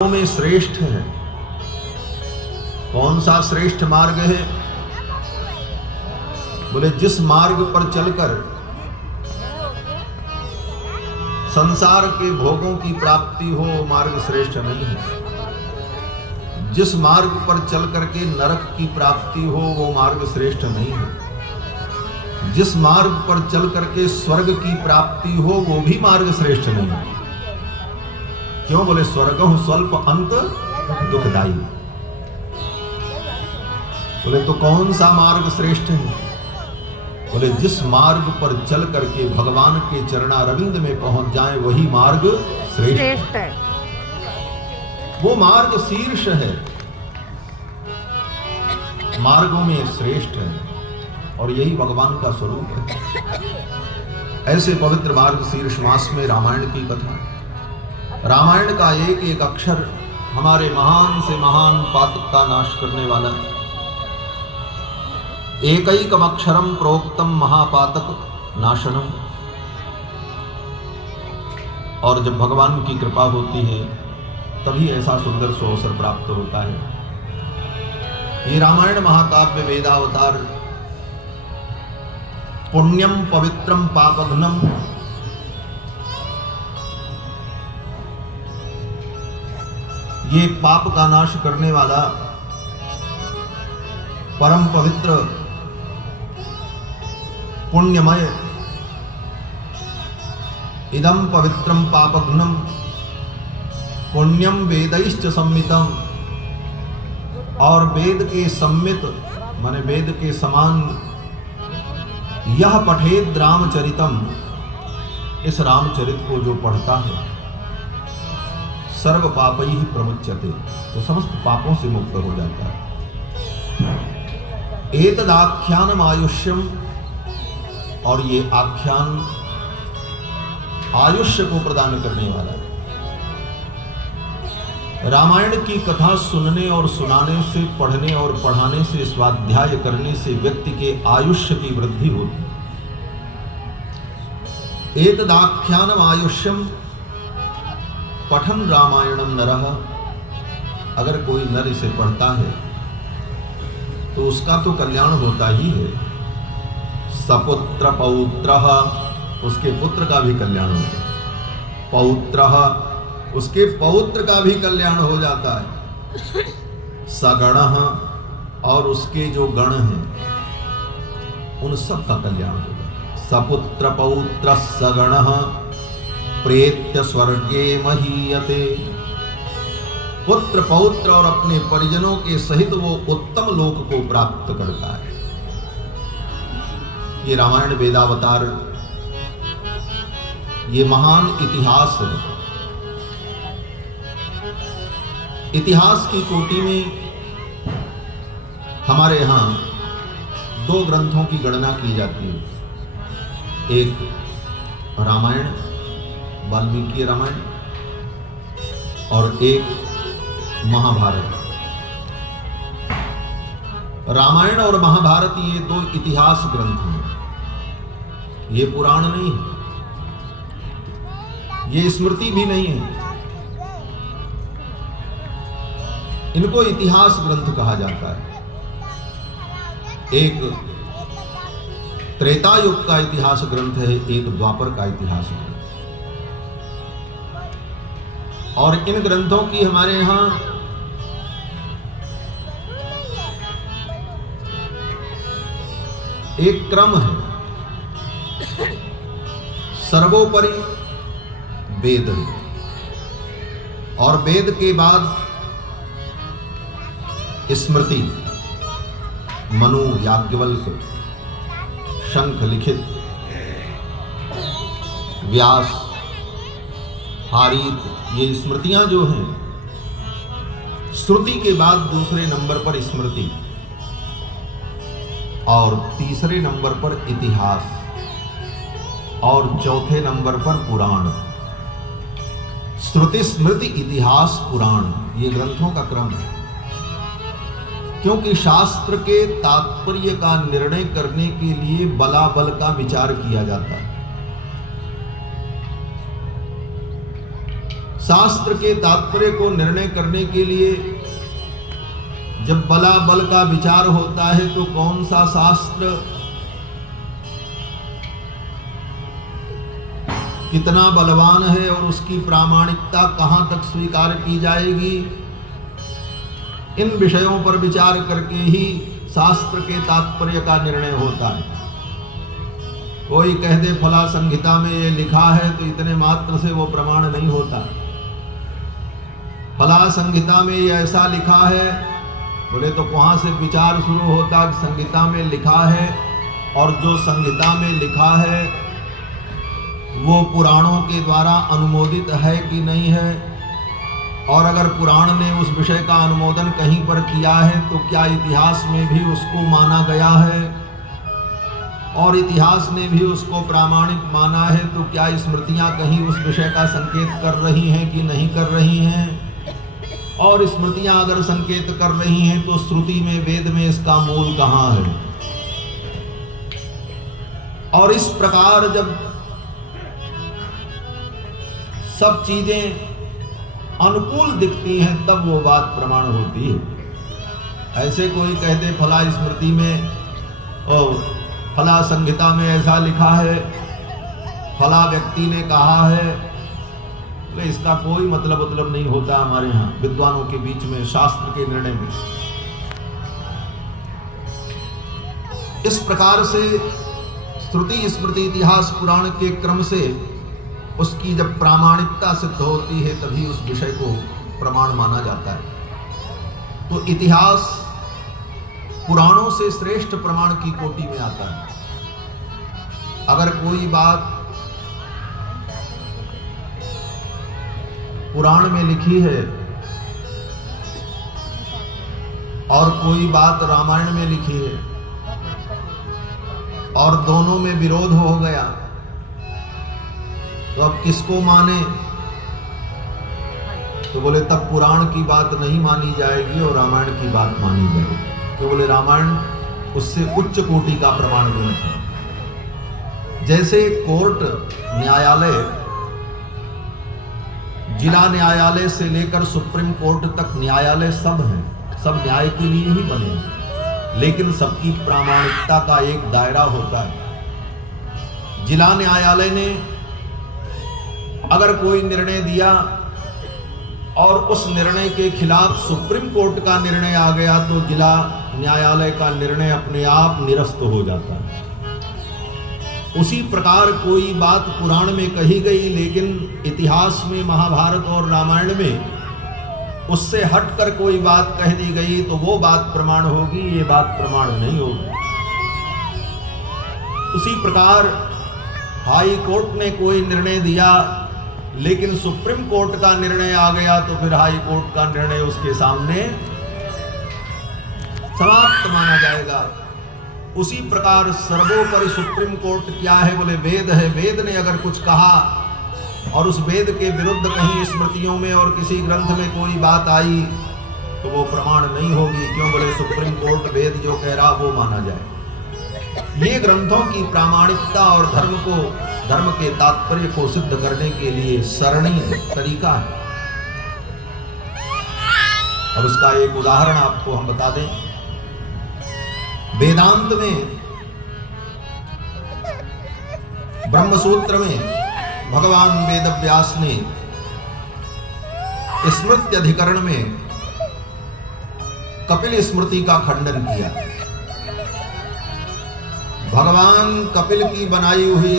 में श्रेष्ठ है। कौन सा श्रेष्ठ मार्ग है? बोले जिस मार्ग पर चलकर संसार के भोगों की प्राप्ति हो वो मार्ग श्रेष्ठ नहीं है। जिस मार्ग पर चल करके नरक की प्राप्ति हो वो मार्ग श्रेष्ठ नहीं है। जिस मार्ग पर चल करके स्वर्ग की प्राप्ति हो वो भी मार्ग श्रेष्ठ नहीं है। क्यों? बोले स्वर्गो स्वल्प अंत दुखदाई। बोले तो कौन सा मार्ग श्रेष्ठ है? बोले जिस मार्ग पर चल करके भगवान के चरणारविंद में पहुंच जाए वही मार्ग श्रेष्ठ है। वो मार्ग शीर्ष है, मार्गों में श्रेष्ठ है और यही भगवान का स्वरूप है। ऐसे पवित्र मार्ग शीर्ष मास में रामायण की कथा, रामायण का एक एक अक्षर हमारे महान से महान पातक का नाश करने वाला है। एकैकम अक्षरम प्रोक्तम महापातक नाशनम। और जब भगवान की कृपा होती है तभी ऐसा सुंदर सुअवसर प्राप्त होता है। ये रामायण महाकाव्य वेदावतार पुण्यम पवित्रम पापघ्नम, ये पाप का नाश करने वाला परम पवित्र पुण्यमय इदम पवित्रम पापघ्नम पुण्यम वेदैश्च सम्मितम। और वेद के सम्मित माने वेद के समान यह पठेद रामचरितम, इस रामचरित को जो पढ़ता है सर्व पापै ही प्रमुच्यते, तो समस्त पापों से मुक्त हो जाता है। एतदाख्यानम आयुष्यम, और ये आख्यान आयुष्य को प्रदान करने वाला है। रामायण की कथा सुनने और सुनाने से, पढ़ने और पढ़ाने से, स्वाध्याय करने से व्यक्ति के आयुष्य की वृद्धि होती है। एतदाख्यानम आयुष्यम पठन रामायणम नरः, अगर कोई नर इसे पढ़ता है तो उसका तो कल्याण होता ही है। सपुत्र पौत्रः, उसके पुत्र का भी कल्याण होता है। पौत्रः, उसके पौत्र का भी कल्याण हो जाता है। सगणः, और उसके जो गण हैं उन सब का कल्याण हो जाता है। सपुत्र पौत्र सगणः प्रेत्य स्वर्गे महीयते। पुत्र पौत्र और अपने परिजनों के सहित वो उत्तम लोक को प्राप्त करता है। ये रामायण वेदावतार, ये महान इतिहास है। इतिहास की कोटि में हमारे यहाँ दो ग्रंथों की गणना की जाती है। एक रामायण, वाल्मीकि रामायण, और एक महाभारत। रामायण और महाभारत ये दो इतिहास ग्रंथ हैं, ये पुराण नहीं है, ये स्मृति भी नहीं है। इनको इतिहास ग्रंथ कहा जाता है। एक त्रेता युग का इतिहास ग्रंथ है, एक द्वापर का इतिहास ग्रंथ। और इन ग्रंथों की हमारे यहां एक क्रम है। सर्वोपरि वेद है, और वेद के बाद स्मृति, मनु, याज्ञवल्क्य, शंख लिखित, व्यास, हारीत, ये स्मृतियां जो हैं, श्रुति के बाद दूसरे नंबर पर स्मृति और तीसरे नंबर पर इतिहास और चौथे नंबर पर पुराण। श्रुति, स्मृति, इतिहास, पुराण, ये ग्रंथों का क्रम है। क्योंकि शास्त्र के तात्पर्य का निर्णय करने के लिए बलाबल का विचार किया जाता है। शास्त्र के तात्पर्य को निर्णय करने के लिए जब बला बल का विचार होता है तो कौन सा शास्त्र कितना बलवान है और उसकी प्रामाणिकता कहां तक स्वीकार की जाएगी, इन विषयों पर विचार करके ही शास्त्र के तात्पर्य का निर्णय होता है। कोई कह दे फला संहिता में ये लिखा है तो इतने मात्र से वो प्रमाण नहीं होता। फला संहिता में ये ऐसा लिखा है बोले तो वहां से विचार शुरू होता कि संहिता में लिखा है और जो संहिता में लिखा है वो पुराणों के द्वारा अनुमोदित है कि नहीं है, और अगर पुराण ने उस विषय का अनुमोदन कहीं पर किया है तो क्या इतिहास में भी उसको माना गया है, और इतिहास ने भी उसको प्रामाणिक माना है तो क्या स्मृतियां कहीं उस विषय का संकेत कर रही हैं कि नहीं कर रही हैं, और स्मृतियां अगर संकेत कर रही हैं तो श्रुति में वेद में इसका मूल कहाँ है। और इस प्रकार जब सब चीजें अनुकूल दिखती हैं तब वो बात प्रमाण होती है। ऐसे कोई कहते फला स्मृति में और फला संहिता में ऐसा लिखा है, फला व्यक्ति ने कहा है, तो इसका कोई मतलब नहीं होता हमारे यहाँ विद्वानों के बीच में शास्त्र के निर्णय में। इस प्रकार से श्रुति स्मृति इतिहास पुराण के क्रम से उसकी जब प्रामाणिकता सिद्ध होती है तभी उस विषय को प्रमाण माना जाता है। तो इतिहास पुराणों से श्रेष्ठ प्रमाण की कोटि में आता है। अगर कोई बात पुराण में लिखी है और कोई बात रामायण में लिखी है और दोनों में विरोध हो गया तो अब किसको माने, तो बोले तब पुराण की बात नहीं मानी जाएगी और रामायण की बात मानी जाएगी। तो बोले रामायण उससे उच्च कोटि का प्रमाण ग्रंथ है। जैसे कोर्ट न्यायालय जिला न्यायालय से लेकर सुप्रीम कोर्ट तक न्यायालय सब हैं, सब न्याय के लिए ही बने हैं, लेकिन सबकी प्रामाणिकता का एक दायरा होता है। जिला न्यायालय ने अगर कोई निर्णय दिया और उस निर्णय के खिलाफ सुप्रीम कोर्ट का निर्णय आ गया तो जिला न्यायालय का निर्णय अपने आप निरस्त हो जाता है। उसी प्रकार कोई बात पुराण में कही गई लेकिन इतिहास में महाभारत और रामायण में उससे हटकर कोई बात कह दी गई तो वो बात प्रमाण होगी, ये बात प्रमाण नहीं होगी। उसी प्रकार हाई कोर्ट ने कोई निर्णय दिया लेकिन सुप्रीम कोर्ट का निर्णय आ गया तो फिर हाई कोर्ट का निर्णय उसके सामने समाप्त माना जाएगा। उसी प्रकार सर्वोपरि सुप्रीम कोर्ट क्या है, बोले वेद है। वेद ने अगर कुछ कहा और उस वेद के विरुद्ध कहीं स्मृतियों में और किसी ग्रंथ में कोई बात आई तो वो प्रमाण नहीं होगी। क्यों, बोले सुप्रीम कोर्ट वेद जो कह रहा वो माना जाए। ये ग्रंथों की प्रामाणिकता और धर्म के तात्पर्य को सिद्ध करने के लिए सरणी तरीका है। और उसका एक उदाहरण आपको हम बता दें। वेदांत में ब्रह्मसूत्र में भगवान वेदव्यास ने स्मृति अधिकरण में कपिल स्मृति का खंडन किया। भगवान कपिल की बनाई हुई